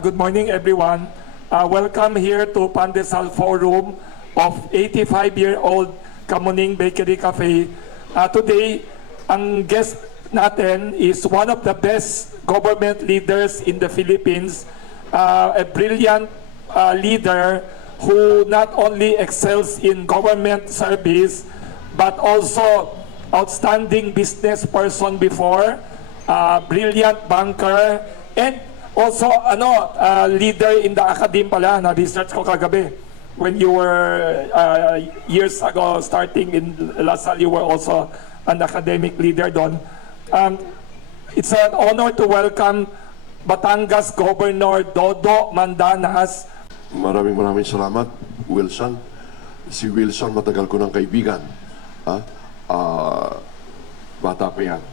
Good morning, everyone. Welcome here to Pandesal Forum of 85-year-old Kamuning Bakery Cafe. Today, ang guest natin is one of the best government leaders in the Philippines, a brilliant leader who not only excels in government service, but also outstanding business person before, brilliant banker, and also leader in the academe pala, na research ko kagabi. When you were years ago starting in La Salle, you were also an academic leader doon. It's an honor to welcome Batangas Governor Dodo Mandanas. Maraming salamat, Wilson. Si Wilson, matagal ko ng kaibigan. Bata pa yan.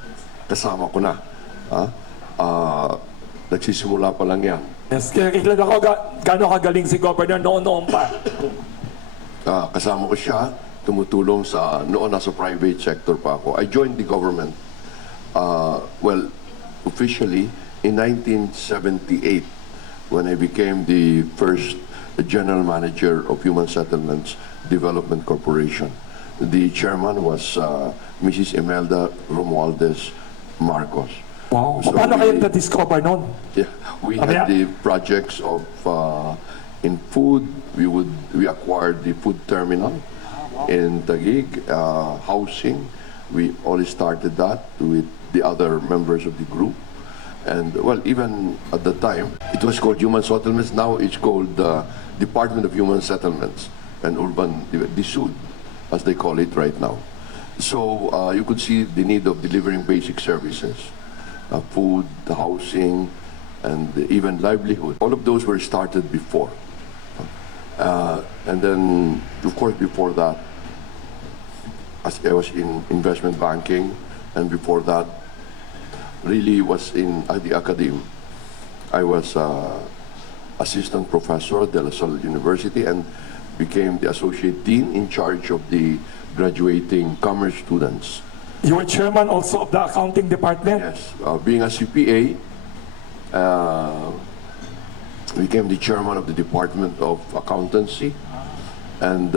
Kasama ko na. Nagsisimula pa lang yan. Yes, kaya kilala ko gano'ng kagaling si Governor noon pa. Kasama ko siya, tumutulong sa, noon nasa private sector pa ako. I joined the government, officially in 1978 when I became the first General Manager of Human Settlements Development Corporation. The chairman was Mrs. Imelda Romualdez Marcos. Wow. So paano kayo na-discover noon? Yeah, we had the projects of in food. We acquired the food terminal in Taguig, housing. We only started that with the other members of the group. And well, even at the time, it was called Human Settlements. Now it's called Department of Human Settlements and Urban DSUD, as they call it right now. So you could see the need of delivering basic services. Food, housing, and even livelihood. All of those were started before. And then, of course, before that, as I was in investment banking, and before that, really was in the academe. I was assistant professor at De La Salle University and became the associate dean in charge of the graduating commerce students. You were chairman also of the accounting department? Yes. Being a CPA, became the chairman of the Department of Accountancy and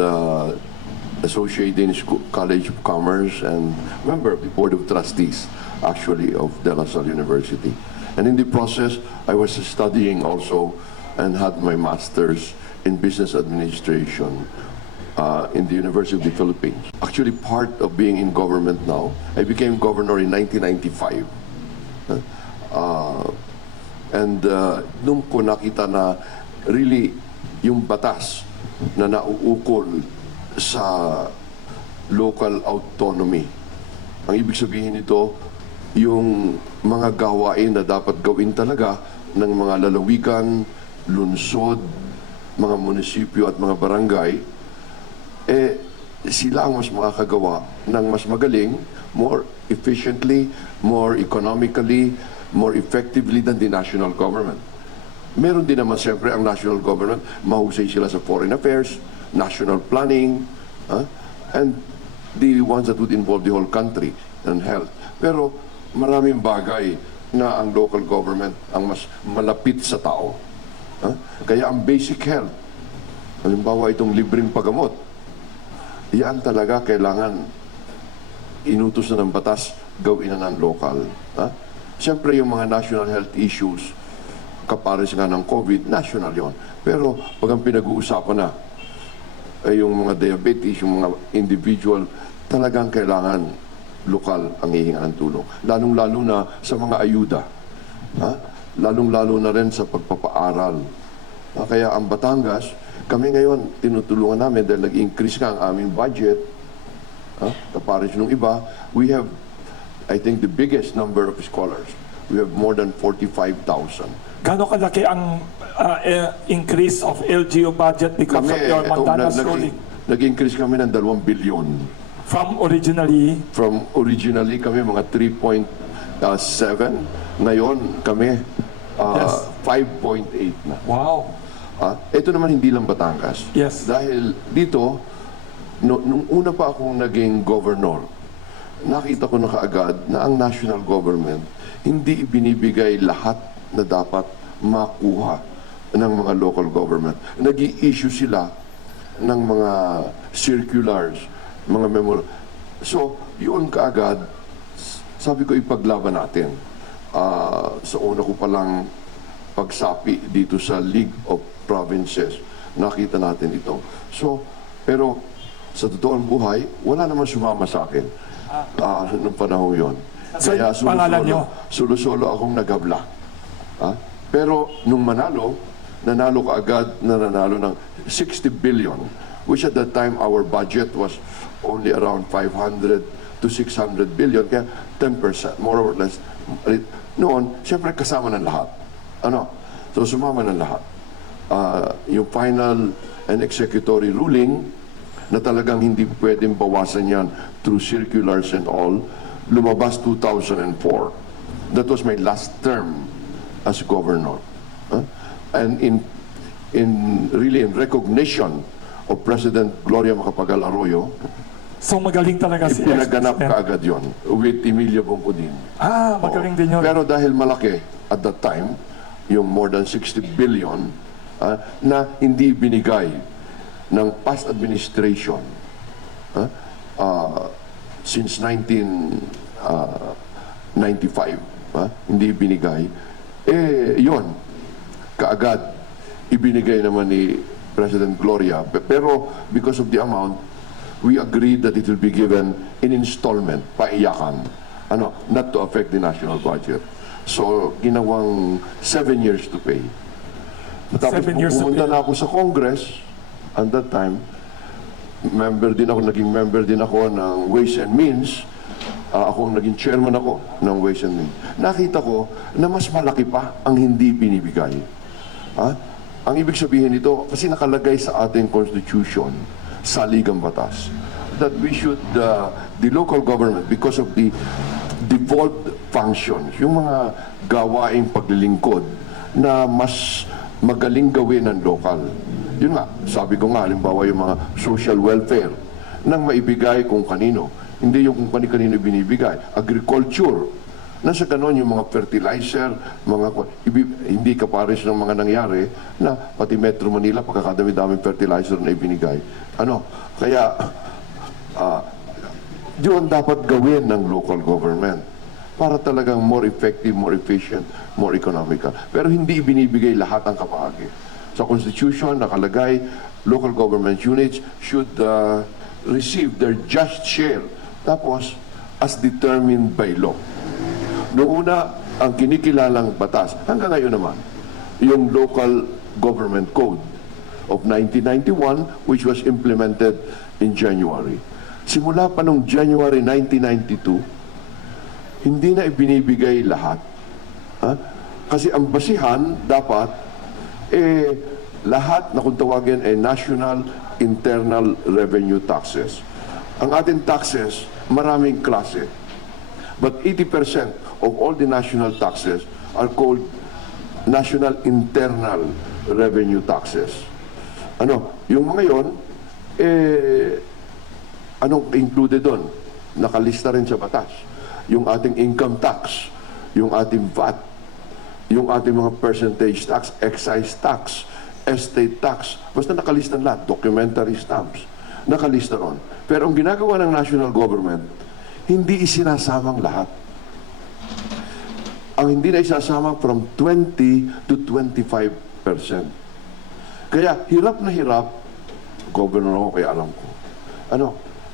associate dean College of Commerce and member of the Board of Trustees, actually, of De La Salle University. And in the process, I was studying also and had my master's in business administration in the University of the Philippines. Actually, part of being in government now, I became governor in 1995. Nung ko nakita na really yung batas na nauukol sa local autonomy. Ang ibig sabihin nito, yung mga gawain na dapat gawin talaga ng mga lalawigan, lungsod, mga munisipyo at mga barangay, sila ang mas makakagawa ng mas magaling, more efficiently, more economically, more effectively than the national government. Meron din naman siyempre ang national government, mahusay sila sa foreign affairs, national planning, and the ones that would involve the whole country and health. Pero maraming bagay na ang local government ang mas malapit sa tao. Kaya ang basic health, halimbawa itong libreng paggamot, yan talaga kailangan inutos na ng batas, gawin na ng local. Siyempre yung mga national health issues, kapares nga ng COVID, national yon. Pero pag ang pinag-uusapan na, ay yung mga diabetes, yung mga individual, talagang kailangan lokal ang hihinga ng tulong. Lalong-lalo na sa mga ayuda. Lalong-lalo na rin sa pagpapaaral. Kaya ang Batangas, kami ngayon, tinutulungan namin dahil nag-increase nga ang aming budget. Kapares nung iba, we have, I think, the biggest number of scholars. We have more than 45,000. Gano'ng kalaki ang increase of LGU budget because of your Mandanas ruling? Nag-increase kami ng 2 billion. From originally kami mga 3.7. Ngayon kami 5.8 na. Wow. Ito naman hindi lang Batangas. Yes. Dahil dito, nung una pa akong naging governor, nakita ko na kaagad na ang national government hindi ibinibigay lahat na dapat makuha ng mga local government. Nag-i-issue sila ng mga circulars, mga memo. So, yun kaagad, sabi ko ipaglaban natin. Sa una ko palang pagsapi dito sa League of Provinces, nakita natin ito. So, pero sa totoong buhay, wala naman sumama sa akin noong panahon yun. So, pangalan nyo? Solo-solo akong nagabla. Pero nung nanalo ka agad na nanalo ng 60 billion, which at that time our budget was only around 500 to 600 billion, kaya 10%, more or less. Noon, siyempre kasama ng lahat. So sumama ng lahat. Yung final and executory ruling na talagang hindi pwedeng bawasan yan through circulars and all, lumabas 2004. That was my last term as governor. And really in recognition of President Gloria Macapagal Arroyo, So magaling talaga si ipinaganap ex-president. kaagad yon with Emilio Bongkodin. Magaling din yun. Pero dahil malaki at that time, yung more than 60 billion na hindi binigay ng past administration since 1995, hindi binigay, yon kaagad ibinigay naman ni President Gloria. Pero because of the amount, we agreed that it will be given in installment, paiyakan, not to affect the national budget. So, ginawang 7 years to pay. Tapos 7 years to pumunta pay. na ako sa Congress, at that time, naging member din ako ng Ways and Means. Ako naging chairman ako ng Ways and Means. Nakita ko na mas malaki pa ang hindi binibigay. Ang ibig sabihin nito, kasi nakalagay sa ating Constitution, saligang batas, that we should, the local government, because of the devolved functions, yung mga gawaing paglilingkod na mas magaling gawin ng local. Yun nga, sabi ko nga, halimbawa yung mga social welfare, nang maibigay kung kanino, hindi yung kung kanino binibigay. Agriculture, nasa ganon yung mga fertilizer, hindi kapares ng mga nangyari na pati Metro Manila, pagkakadami-daming fertilizer na ibinigay. Kaya, yun dapat gawin ng local government para talagang more effective, more efficient, more economical. Pero hindi binibigay lahat ang kabahagi. Sa Constitution, nakalagay, local government units should receive their just share. Tapos, as determined by law. Noong una, ang kinikilalang batas, hanggang ngayon naman, yung Local Government Code of 1991, which was implemented in January. Simula pa noong January 1992, hindi na ibinibigay lahat. Kasi ang basihan, dapat, lahat na kung tawagin ay National Internal Revenue Taxes. Ang ating taxes, maraming klase. But 80% of all the national taxes are called National Internal Revenue Taxes. Yung mga yon, anong included doon? Nakalista rin sa batas. Yung ating income tax, yung ating VAT, yung ating mga percentage tax, excise tax, estate tax, basta nakalista lahat, documentary stamps, nakalista ron. Pero ang ginagawa ng national government, hindi isinasamang lahat. Ang hindi na isasama from 20 to 25%. Kaya hirap na hirap, governor ako kaya alam ko,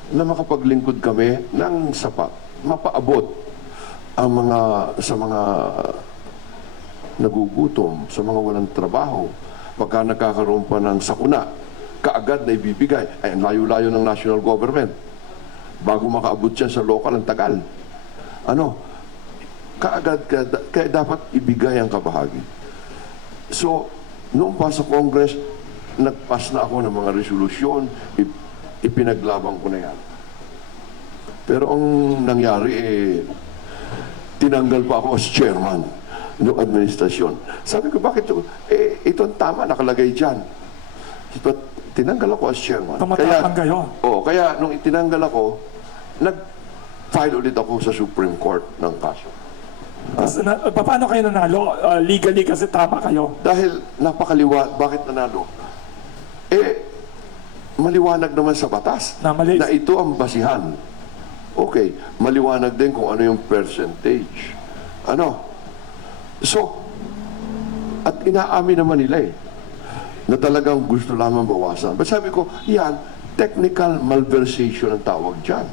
na makapaglingkod kami ng sapat, mapaabot ang sa mga nagugutom, sa mga walang trabaho, pagka nagkakaroon pa ng sakuna, kaagad na ibibigay. Ay, ang layo-layo ng national government. Bago makaabot yan sa local, ang tagal. Kaagad, kaya dapat ibigay ang kabahagi. So, noong pa sa Congress, nagpas na ako ng mga resolusyon, ipinaglaban ko na yan. Pero ang nangyari, tinanggal pa ako as chairman ng administrasyon. Sabi ko, bakit ito tama, nakalagay dyan. Tinanggal ako as chairman. Tumatapang kayo. Kaya nung itinanggal ako, nag-file ulit ako sa Supreme Court ng kaso. Paano kayo nanalo? Legally kasi tama kayo. Dahil napakaliwa, bakit nanalo? Maliwanag naman sa batas Na mali. na ito ang basihan. Okay, maliwanag din kung ano yung percentage. So, at inaamin naman nila na talagang gusto lamang bawasan. But sabi ko, yan, technical malversation ang tawag dyan.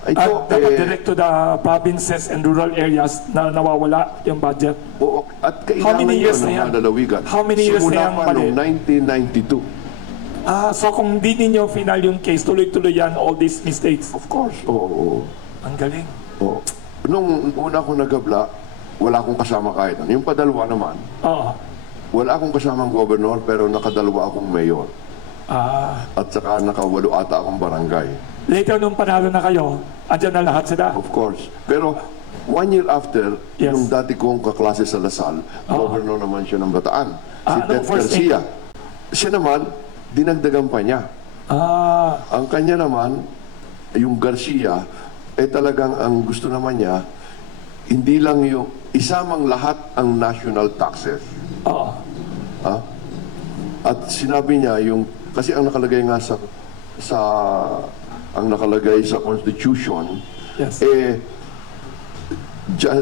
Ito, Dapat direct to the provinces and rural areas na nawawala yung budget. oo, at How kailangan many yun years na ng yan? mga lalawigan. How many years na Simula yan pa mali? noong 1992. So kung di ninyo final yung case, tuloy-tuloy yan, all these mistakes. Of course, oo. Ang galing. Oo. Nung una akong nagabla, wala akong kasama kahit ano. Yung padalwa naman, Oo. wala akong kasamang gobernador pero nakadalwa akong mayor. At saka nakawalo ata akong barangay. Later nung panalo na kayo, andyan na lahat sila. Of course. Pero 1 year after, Yes. yung dati kong kaklase sa Lasal, governor naman siya ng Bataan. Si anong Ted first Garcia. Siya naman, dinagdagan pa niya. Ang kanya naman, yung Garcia, talagang ang gusto naman niya, hindi lang yung isamang lahat ang national taxes. Oo. At sinabi niya kasi ang nakalagay nga ang nakalagay sa Constitution, Yes.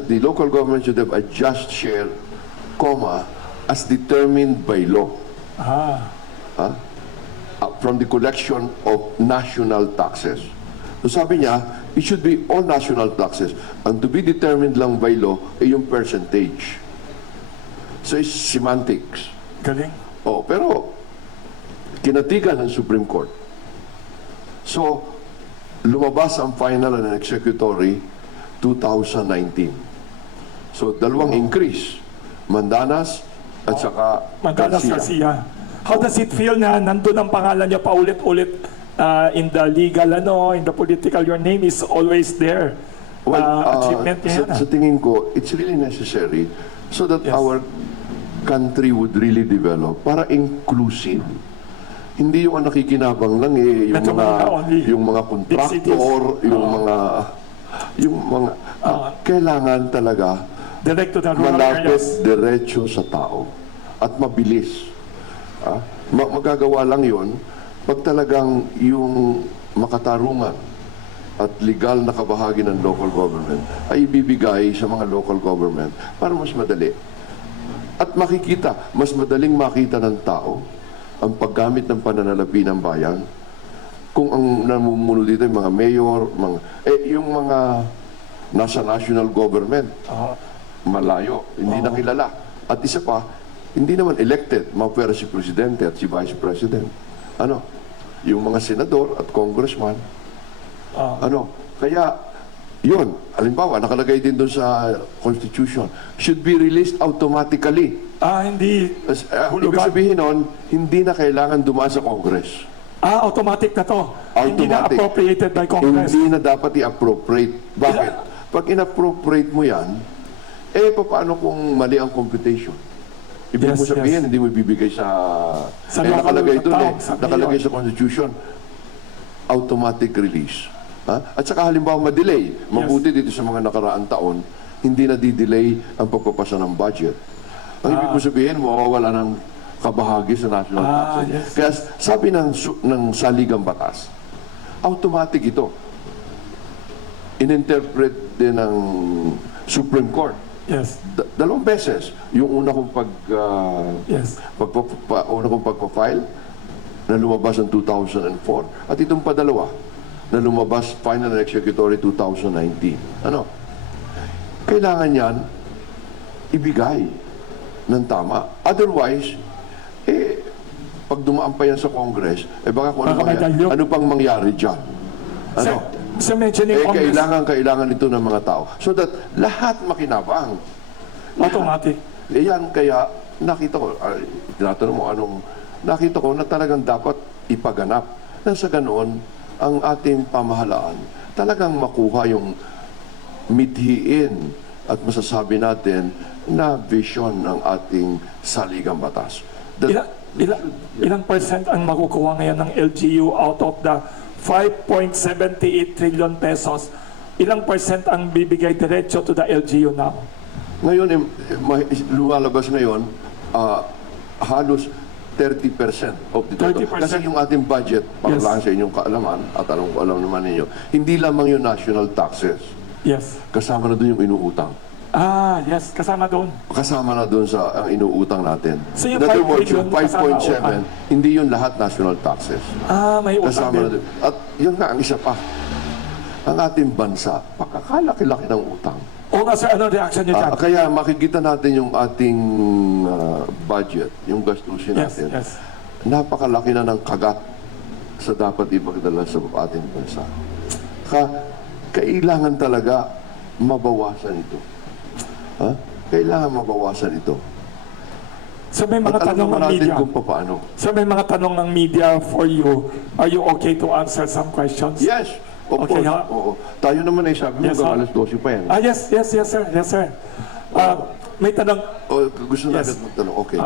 the local government should have a just share, as determined by law. From the collection of national taxes. So sabi niya, it should be all national taxes. And to be determined lang by law, yung percentage. So it's semantics. Galing. Pero kinatigan ng Supreme Court. So, lumabas ang final and executory 2019. So, dalawang increase. Mandanas at saka Mandalas Garcia. How does it feel na nandun ang pangalan niya paulit-ulit in the legal, in the political, your name is always there. Achievement niya yan. Sa tingin ko, it's really necessary so that Yes. our country would really develop para inclusive. Hindi yung nakikinabang lang Metro Manila only. yung mga Big cities. kontraktor, yung mga kailangan talaga Direct to the rural malapit areas. diretso sa tao at mabilis. Magagawa lang yon pag talagang yung makatarungan at legal na kabahagi ng local government ay ibibigay sa mga local government para mas madali. At makikita, mas madaling makita ng tao ang paggamit ng pananalapi ng bayan kung ang namumuno dito yung mga mayor, yung mga nasa national government, malayo, hindi nakilala. At isa pa, hindi naman elected, mapwera si Presidente at si Vice President. Yung mga senador at congressman. Kaya, yun, halimbawa, nakalagay din doon sa Constitution, should be released automatically. Hindi Ibig sabihin nun, hindi na kailangan dumaan sa Congress. automatic na to. Hindi na Automatic. appropriated by Congress. Hindi na dapat i-appropriate. Bakit? Pag in-appropriate mo yan, paano kung mali ang computation? Ibig mo sabihin, hindi mo ibibigay sa local nakalagay doon town, sa nakalagay mayor. sa Constitution, automatic release. At saka halimbawa ma-delay, mabuti dito sa mga nakaraang taon, hindi na di-delay ang pagpapasa ng budget. Ang ibig mo sabihin, mawawala ng kabahagi sa national taxes. yes. Kaya sabi ng saligang batas, automatic ito. In-interpret din ng Supreme Court. Yes. Dalawang beses. Yung una kong Yes. una kong pagpa-file na lumabas ng 2004. At itong padalawa na lumabas final and executory 2019. Kailangan yan ibigay ng tama. Otherwise, pag dumaan pa yan sa Congress, baka kung ano pang mangyari dyan. So mentioning Congress, Kailangan ito ng mga tao. So that lahat makinabang. automatic. Yan kaya nakita ko, tinatanong mo nakita ko na talagang dapat ipaganap. Na sa ganoon, ang ating pamahalaan talagang makuha yung mithiin at masasabi natin na vision ng ating saligang batas. Ilang percent ang makukuha ngayon ng LGU out of the 5.78 trillion pesos? Ilang percent ang bibigay diretso to the LGU now? Ngayon, lumalabas ngayon, halos 30% of the total. 30%. Kasi yung ating budget, para Yes. lang sa inyong kaalaman, at alam naman ninyo, hindi lamang yung national taxes. Yes. Kasama na doon yung inuutang. Yes, kasama doon. Kasama na doon sa ang inuutang natin. So yung In other 5 words, trillion yung 5.7, kasama hindi yun lahat national taxes. May utang Kasama na din. doon. At yun nga, ang isa pa, ang ating bansa, pagkakalaki-laki ng utang. O nga sir, anong reaction niyo dyan? Kaya makikita natin yung ating budget, yung gastusin Yes, natin. yes. Napakalaki na ng kagat sa dapat ipagdala sa ating bansa. Kailangan talaga mabawasan ito. Kailangan mabawasan ito. So may mga At alam tanong naman ng natin media. kung paano. So may mga tanong ng media for you. Are you okay to answer some questions? Yes, of Okay, course. ha? Oo. Tayo naman ay sabi mo, Yes, hanggang ha? alas 12 pa yan. Yes, sir. Yes, sir. May tanong. O, gusto Yes. natin magtanong. Okay.